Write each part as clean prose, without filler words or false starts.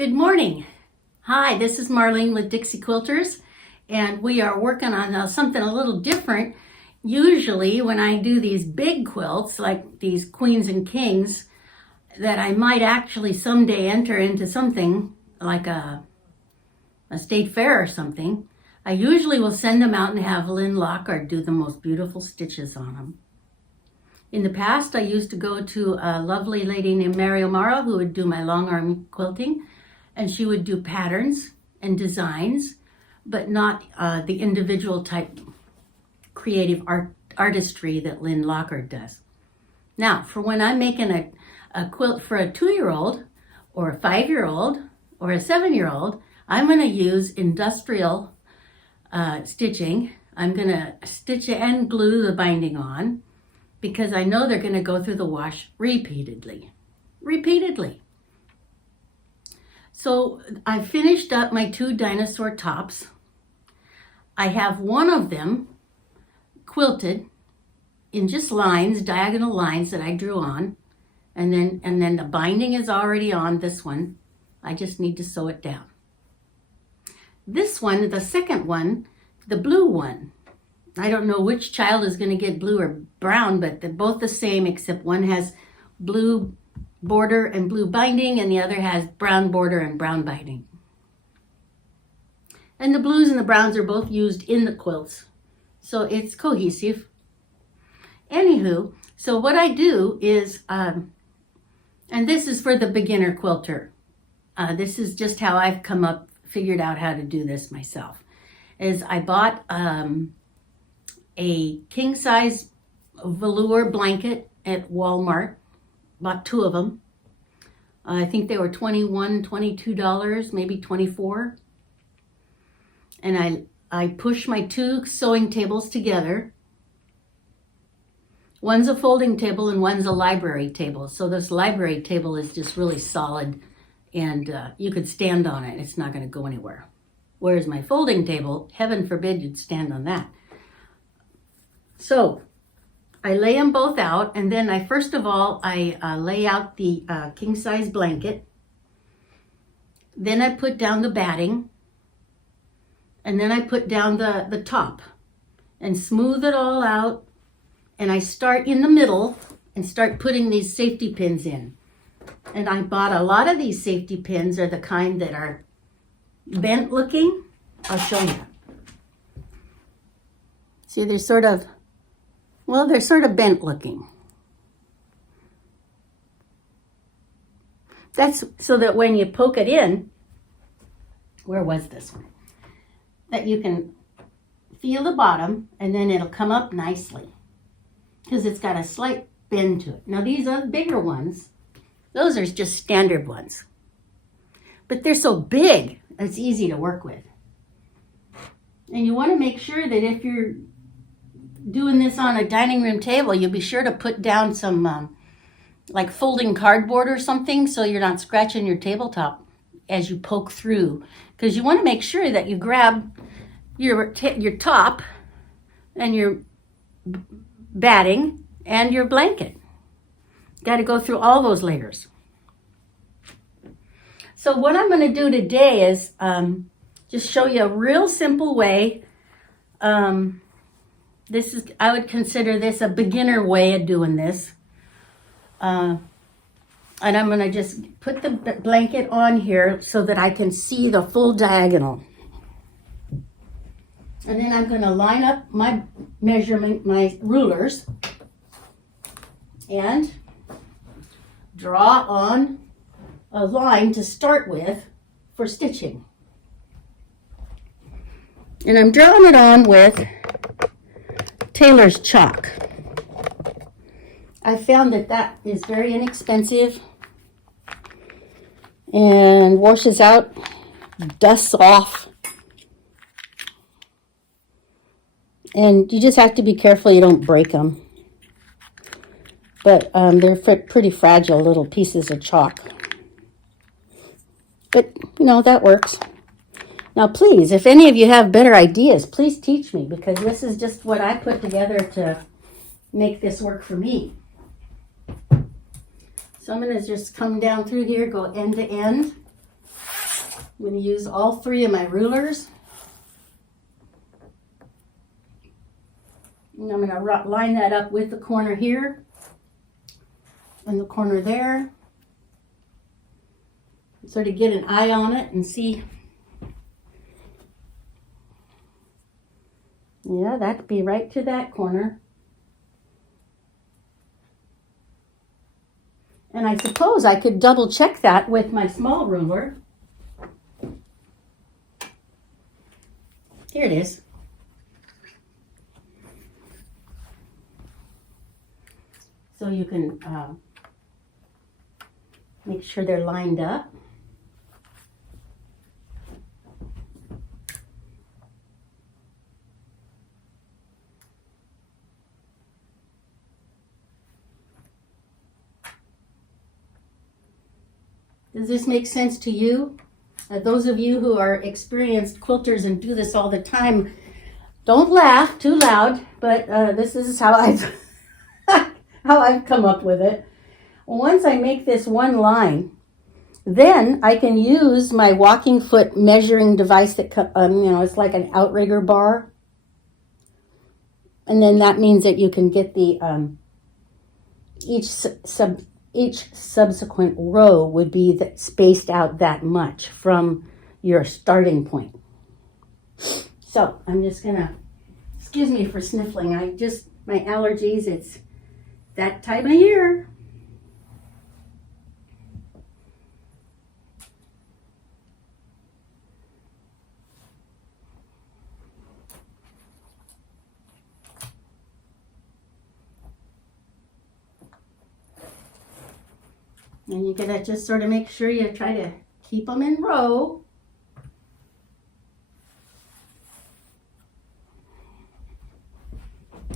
Good morning. Hi, this is Marlene with Dixie Quilters, and we are working on something a little different. Usually when I do these big quilts, like these queens and kings, that I might actually someday enter into something like a state fair or something, I usually will send them out and have Lynn Lockhart do the most beautiful stitches on them. In the past, I used to go to a lovely lady named Mary O'Mara who would do my long arm quilting, and she would do patterns and designs, but not the individual type creative artistry that Lynn Lockhart does. Now, for when I'm making a quilt for a 2-year-old or a 5-year-old or a 7-year-old, I'm going to use industrial stitching. I'm going to stitch and glue the binding on because I know they're going to go through the wash repeatedly. So I finished up my 2 dinosaur tops. I have one of them quilted in just lines, diagonal lines that I drew on, and then the binding is already on this one. I just need to sew it down. This one, the second one, the blue one, I don't know which child is going to get blue or brown, but they're both the same except one has blue border and blue binding and the other has brown border and brown binding. And the blues and the browns are both used in the quilts, so it's cohesive. Anywho, so what I do is, and this is for the beginner quilter. This is just how I've figured out how to do this myself, is I bought a king size velour blanket at Walmart. Bought 2 of them. I think they were $21, $22, maybe $24. And I push my 2 sewing tables together. One's a folding table and one's a library table. So this library table is just really solid and you could stand on it. It's not going to go anywhere. Whereas my folding table, heaven forbid you'd stand on that. So I lay them both out, and then first of all lay out the king size blanket. Then I put down the batting, and then I put down the top and smooth it all out. And I start in the middle and start putting these safety pins in. And I bought a lot of these safety pins are the kind that are bent looking. I'll show you. See, they're sort of bent looking. That's so that when you poke it in, where was this one? That you can feel the bottom and then it'll come up nicely because it's got a slight bend to it. Now these are the bigger ones. Those are just standard ones. But they're so big, it's easy to work with. And you want to make sure that if you're doing this on a dining room table, you'll be sure to put down some like folding cardboard or something so you're not scratching your tabletop as you poke through, because you want to make sure that you grab your top and your batting and your blanket. Got to go through all those layers. So what I'm going to do today is just show you a real simple way. I would consider this a beginner way of doing this. And I'm going to just put the blanket on here so that I can see the full diagonal. And then I'm going to line up my my rulers and draw on a line to start with for stitching. And I'm drawing it on with Tailor's chalk. I found that is very inexpensive and washes out, dusts off. And you just have to be careful you don't break them. But they're pretty fragile little pieces of chalk. But, that works. Now, please, if any of you have better ideas, please teach me, because this is just what I put together to make this work for me. So I'm going to just come down through here, go end to end. I'm going to use all 3 of my rulers. And I'm going to line that up with the corner here and the corner there. Sort of get an eye on it and see. Yeah, that'd be right to that corner. And I suppose I could double check that with my small ruler. Here it is. So you can make sure they're lined up. Does this make sense to you? Those of you who are experienced quilters and do this all the time, don't laugh too loud, but this is how I've how I've come up with it. Once I make this one line, then I can use my walking foot measuring device that it's like an outrigger bar, and then that means that you can get the each subsequent row would be spaced out that much from your starting point. So I'm just gonna, excuse me for sniffling, my allergies, it's that time of year. And you gotta just sort of make sure you try to keep them in row.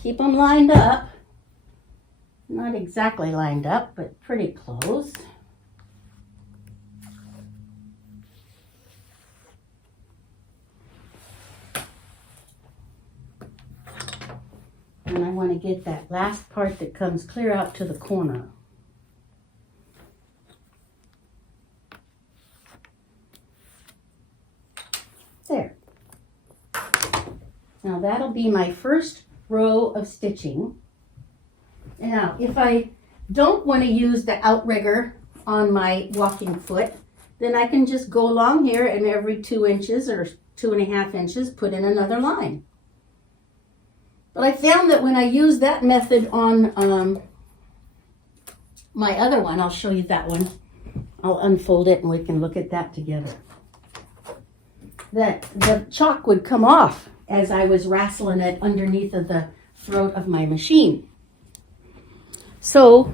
Keep them lined up. Not exactly lined up, but pretty close. And I want to get that last part that comes clear out to the corner. There. Now that'll be my first row of stitching. Now, if I don't want to use the outrigger on my walking foot, then I can just go along here and every 2 inches or 2.5 inches put in another line. But I found that when I use that method on my other one, I'll show you that one. I'll unfold it and we can look at that together. That the chalk would come off as I was wrestling it underneath of the throat of my machine. So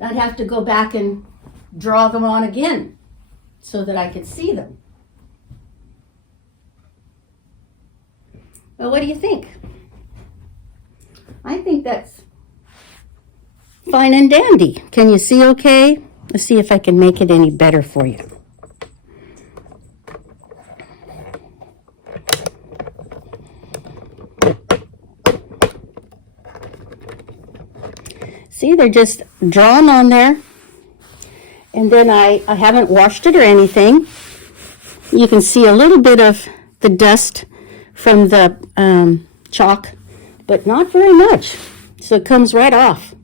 I'd have to go back and draw them on again so that I could see them. Well, what do you think? I think that's fine and dandy. Can you see okay? Let's see if I can make it any better for you. See, they're just drawn on there. And then I haven't washed it or anything. You can see a little bit of the dust from the chalk, but not very much. So it comes right off.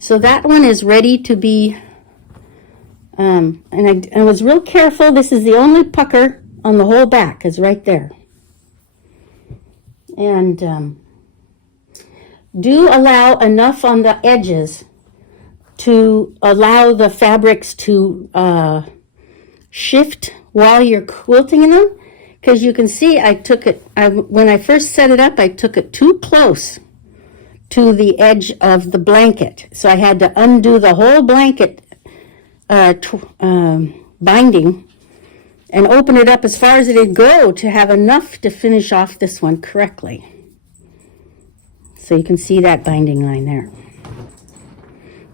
So that one is ready to be, and I was real careful. This is the only pucker on the whole back is right there. And do allow enough on the edges to allow the fabrics to shift while you're quilting in them. Because you can see I took it, when I first set it up, I took it too close to the edge of the blanket. So I had to undo the whole blanket binding and open it up as far as it'd go to have enough to finish off this one correctly. So you can see that binding line there.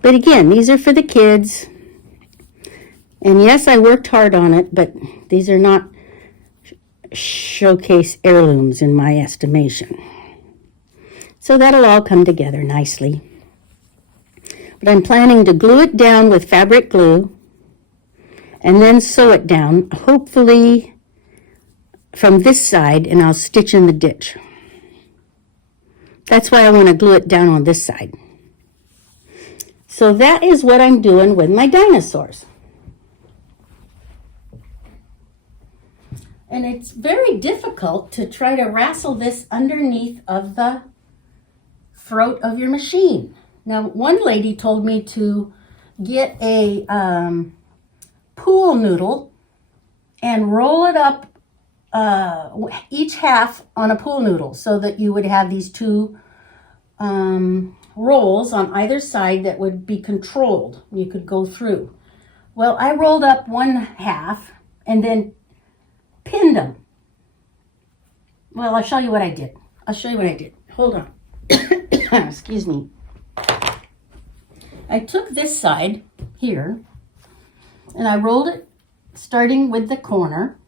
But again, these are for the kids. And yes, I worked hard on it, but these are not showcase heirlooms in my estimation. So that'll all come together nicely. But I'm planning to glue it down with fabric glue and then sew it down, hopefully from this side, and I'll stitch in the ditch. That's why I want to glue it down on this side. So that is what I'm doing with my dinosaurs. And it's very difficult to try to wrestle this underneath of the throat of your machine. Now, one lady told me to get a pool noodle and roll it up each half on a pool noodle so that you would have these two rolls on either side that would be controlled. You could go through. Well, I rolled up one half and then pinned them. Well, I'll show you what I did. Hold on. Excuse me. I took this side here and I rolled it starting with the corner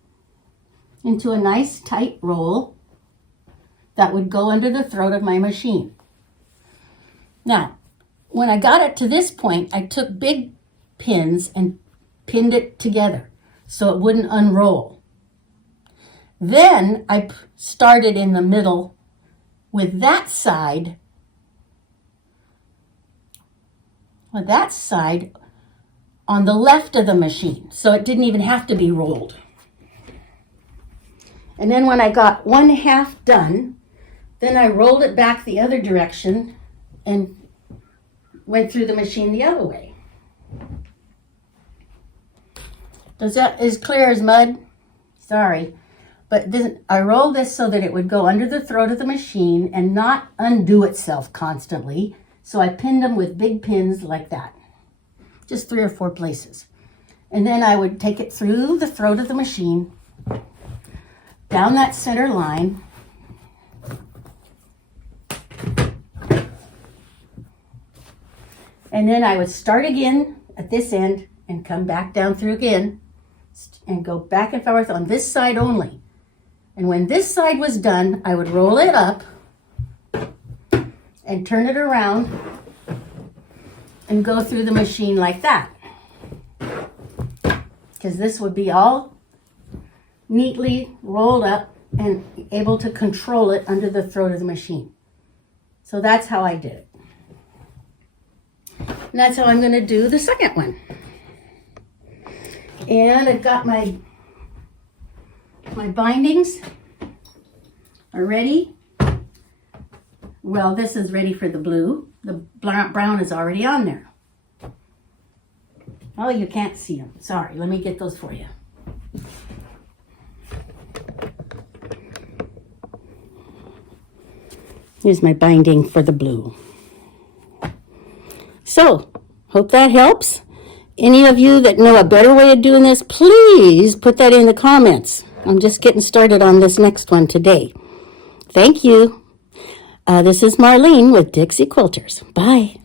into a nice tight roll that would go under the throat of my machine. Now, when I got it to this point, I took big pins and pinned it together so it wouldn't unroll. Then I started in the middle with that side on the left of the machine, so it didn't even have to be rolled. And then when I got one half done, then I rolled it back the other direction and went through the machine the other way. Does that is clear as mud? Sorry. But then I rolled this so that it would go under the throat of the machine and not undo itself constantly. So I pinned them with big pins like that. Just 3 or 4 places. And then I would take it through the throat of the machine, down that center line, and then I would start again at this end and come back down through again and go back and forth on this side only. And when this side was done, I would roll it up and turn it around and go through the machine like that. Because this would be all neatly rolled up and able to control it under the throat of the machine. So that's how I did it. And that's how I'm going to do the second one. And I've got my bindings are ready. Well, this is ready for the blue. The brown is already on there. Oh, you can't see them. Sorry, let me get those for you. Here's my binding for the blue. So, hope that helps. Any of you that know a better way of doing this, please put that in the comments. I'm just getting started on this next one today. Thank you. This is Marlene with Dixie Quilters. Bye.